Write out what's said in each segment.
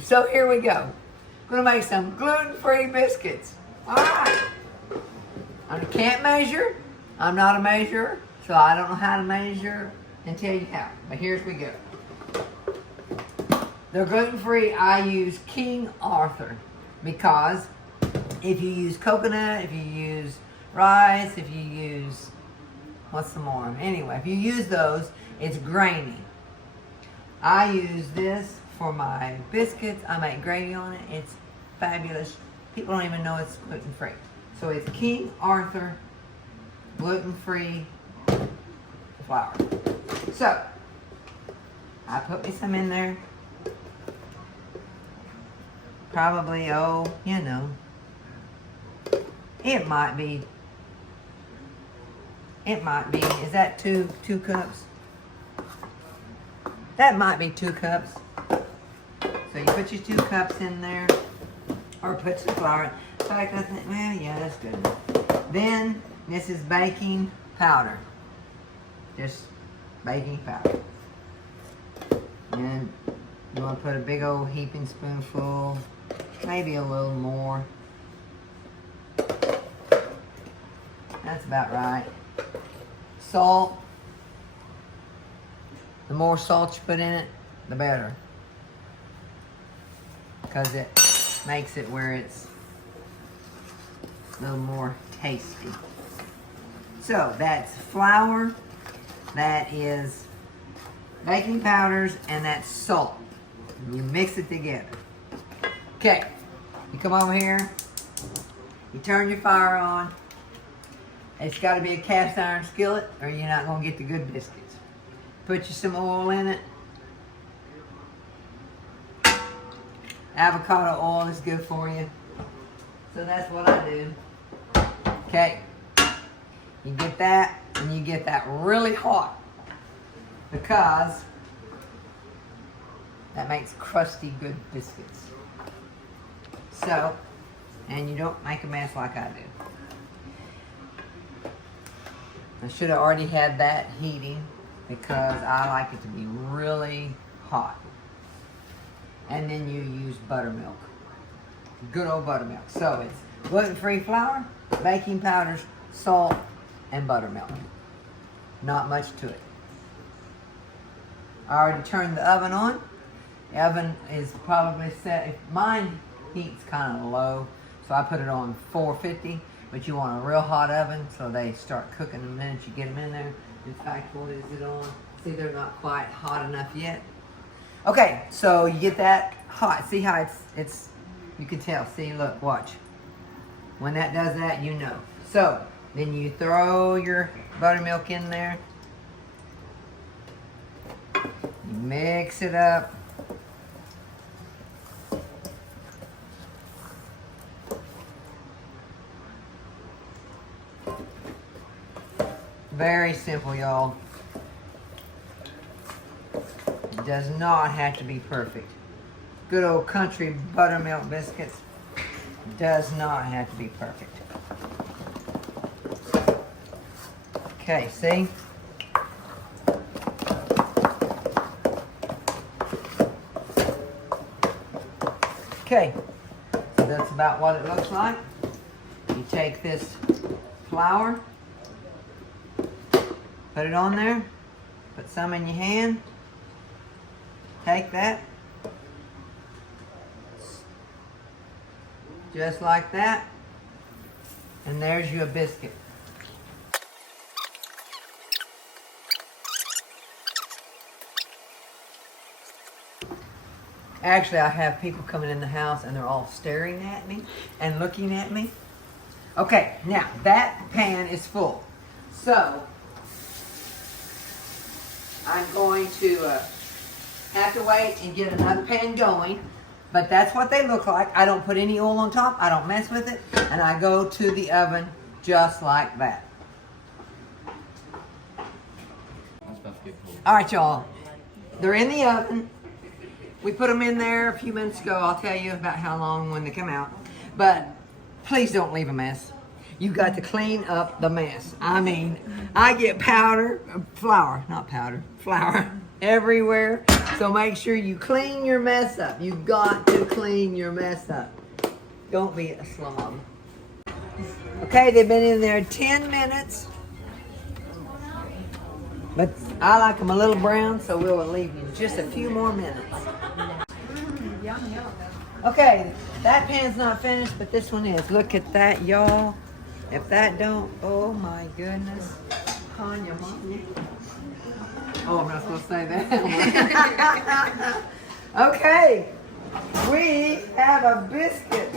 So here we go. I'm gonna make some gluten-free biscuits. All right. I can't measure. I'm not a measurer, so I don't know how to measure and tell you how. But here's we go. They're gluten-free. I use King Arthur because if you use coconut, if you use rice, if you use, what's the more? Anyway, if you use those, it's grainy. I use this for my biscuits. I make gravy on it. It's fabulous. People don't even know it's gluten-free. So it's King Arthur gluten-free flour. So, I put me some in there. Probably, you know, it might be, is that two cups? That might be 2 cups. So you put your 2 cups in there, or put some flour. In fact, I think, well, yeah, that's good enough. Then, this is baking powder. Just baking powder. And you want to put a big old heaping spoonful, maybe a little more. That's about right. Salt. The more salt you put in it, the better. Because it makes it where it's a little more tasty. So that's flour, that is baking powders, and that's salt. You mix it together. Okay, you come over here, you turn your fire on. It's got to be a cast iron skillet or you're not going to get the good biscuits. Put you some oil in it. Avocado oil is good for you. So that's what I do. Okay. You get that, and you get that really hot because that makes crusty, good biscuits. So, and you don't make a mess like I do. I should have already had that heating because I like it to be really hot. And then you use buttermilk. Good old buttermilk. So it's gluten-free flour, baking powders, salt, and buttermilk. Not much to it. I already turned the oven on. The oven is probably set, if mine heat's kind of low, so I put it on 450, but you want a real hot oven so they start cooking the minute you get them in there. In fact, what is it on? See, they're not quite hot enough yet. Okay, so you get that hot. See how it's you can tell. See, look, watch. When that does that, you know. So, then you throw your buttermilk in there. You mix it up. Very simple, y'all. It does not have to be perfect. Good old country buttermilk biscuits does not have to be perfect. Okay, see? Okay, so that's about what it looks like. You take this flour, put it on there, put some in your hand, take that, just like that, and there's your biscuit. Actually, I have people coming in the house and they're all staring at me and looking at me. Okay, now that pan is full. So, I'm going to have to wait and get another pan going, but that's what they look like. I don't put any oil on top. I don't mess with it, and I go to the oven just like that. All right, y'all. They're in the oven. We put them in there a few minutes ago. I'll tell you about how long when they come out. But please don't leave a mess. You got to clean up the mess. I mean, I get flour everywhere. So make sure you clean your mess up. You got to clean your mess up. Don't be a slob. Okay, they've been in there 10 minutes. But I like them a little brown, so we'll leave you just a few more minutes. Okay, that pan's not finished, but this one is. Look at that, y'all. If that don't, oh my goodness. Tanya, Mommy. Oh, I'm not supposed to say that. Okay, we have a biscuit.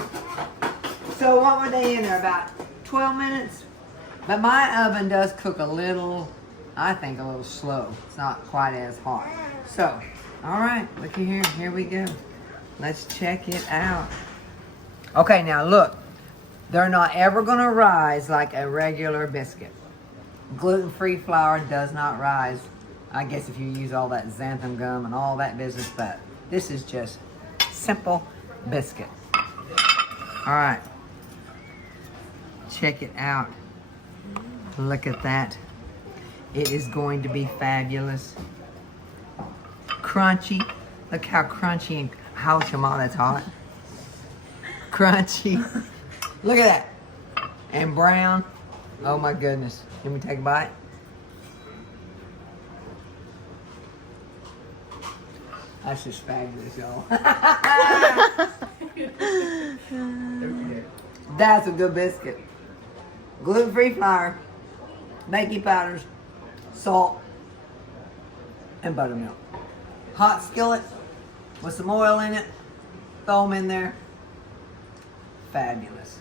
So what were they in there, about 12 minutes? But my oven does cook a little, I think a little slow. It's not quite as hot. So, all right, looky here, here we go. Let's check it out. Okay, now look, they're not ever gonna rise like a regular biscuit. Gluten-free flour does not rise. I guess if you use all that xanthan gum and all that business, but this is just simple biscuit. All right, check it out. Look at that. It is going to be fabulous. Crunchy. Look how crunchy and ouch, Mom, that's hot. Crunchy. Look at that. And brown. Oh my goodness. Can we take a bite? That's just fabulous, y'all. That's a good biscuit. Gluten-free flour, baking powders, salt, and buttermilk. Hot skillet with some oil in it. Throw them in there. Fabulous.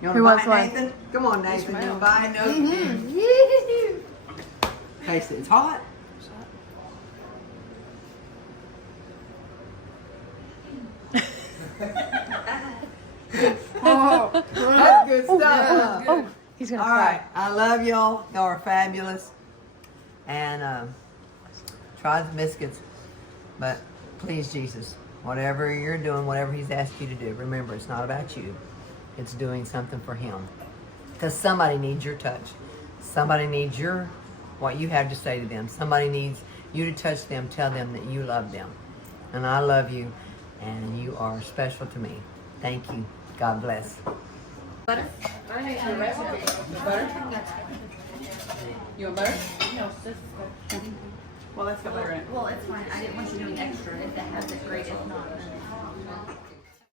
You want to bite, Nathan? Come on, Nathan. You want to bite? No. Taste it. It's hot. Oh, that's good stuff. Oh, he's gonna All cry. right, I love y'all. Y'all are fabulous. And try the biscuits. But please, Jesus, whatever you're doing, whatever He's asked you to do, remember, it's not about you. It's doing something for Him. Because somebody needs your touch. Somebody needs what you have to say to them. Somebody needs you to touch them, tell them that you love them. And I love you, and you are special to me. Thank you. God bless. Butter? I need your recipe. Butter? You want butter? No, sis. Well, that's got butter in it. Well, it's fine. I didn't want you doing extra. If that has it, great. If not, then.